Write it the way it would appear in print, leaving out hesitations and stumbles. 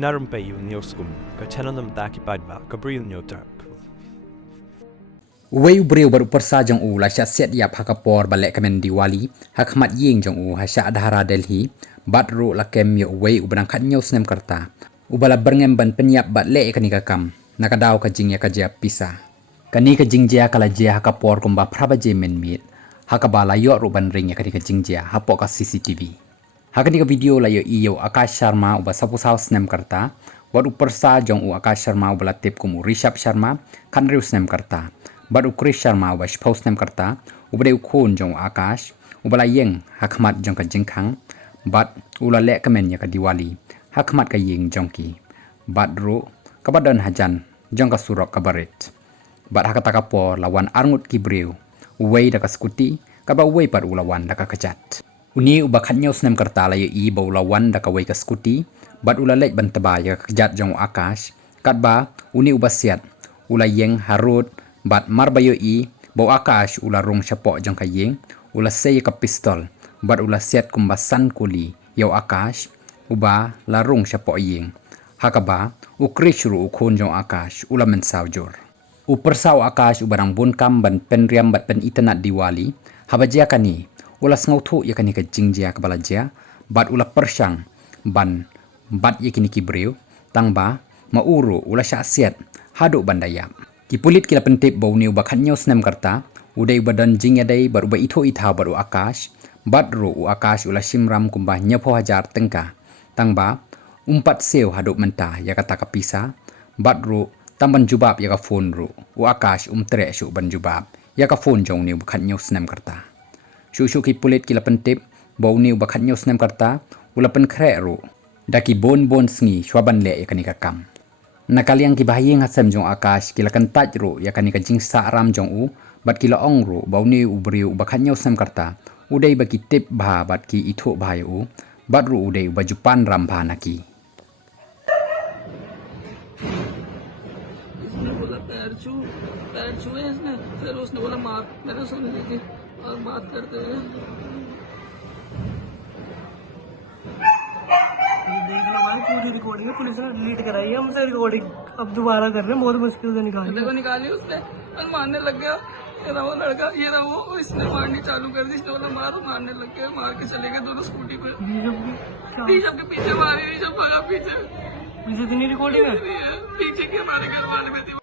Narumpay nioskum, ka chananam daki badva, ka bril nyotark. Uway ubreu baru persa jong u la sya set yap hakapor balek kamen Diwali hakmat ying jong u hasya adhara Delhi batru la kem yo uway ubrang khat nyos nem karta ubala berngem ban penyap bat le kani kakam nakadaw ka jing ya ka jia pisa kani ka jing jia kala jia hakapor kumba praba je men mit hakabala yo ru ban ring ya kani ka jing jia hapo ka CCTV hakani ka video la yo iyo Akash Sharma uba sapus house nem karta baru persa jong u Akash Sharma ubala tip kumu Rishabh Sharma kan rius nem karta Baru Krish Sharma uba post nem karta ubade ukun jong Akash ubala yeng hakmat jong ka jingkhang bat ula le kamen ya ka Diwali hakmat ka yeng jong ki bat ru kabadan hajan jong ka surok kabarit bat hakata ka po lawan arngut ki breu uwei da ka skuti kaba uwei pat ulawan da ka kajat uni uba khatnyos nem karta la yo i ba ulawan da ka wei ka skuti bat ula le ban taba ya ka kajat jong Akash katba uni uba siat ula yeng harut bat marbayo i bau Akash ula rong syapok jong kayeng ula sey ka pistol bat ula set kumbasan kuli yau Akash uba la rong syapok yeng hakaba ukrish ru ukun jong Akash ula mensaujur upersaw Akash ubarang bunkam ban penriam bat pen itanat Diwali habajia kani ula sngotu ya kani ka jingjia ka balajia bat ula persyang ban bat yakini kibreu tangba mauru ula syasiat haduk bandayap Kipulit kila pentip bau ni ubak hanyo snem karta udai badan jingya dai baru ba itho itha baru Akash badru u Akash ula simram kumbah nyapo hajar tengka tangba umpat seu haduk mentah ya kata kapisa badru tamban jubab ya ka phone ru u Akash tre syu ban jubab ya ka phone jong ni ubak hanyo snem karta syu kipulit kila pentip bau ni ubak hanyo snem karta ula pen kre ru daki bon sngi shwaban le ya kani kakam Nakaliang kibahayeng hasem jong Akash kila kentaj ru ya kani kajing sa ram jong u bat kila ong ru bau ni ubriu bakhanyo sem karta udai baki tip bha bat ki itho bhai u bat ru udai bajupan ram bha naki इसने बोला पैर छुए इसने फिर उसने बोला मार मैंने सुन ली थी और बात करते हुए पूरी रिकॉर्डिंग है पुलिस ने डिलीट कराई है हमसे रिकॉर्डिंग अब दोबारा कर रहे हैं बहुत मुश्किल से निकाली देखो निकाली उसने और मारने लग गया ये रहा वो लड़का ये रहा वो इसने मारनी चालू कर दी इसने बोला मारो मारने लग गया मार के चले गए दोनों स्कूटी पर ऋषभ के पीछे मारे ऋषभ भागा पीछे इतनी रिकॉर्डिंग है पीछे के हमारे घर वाले में थी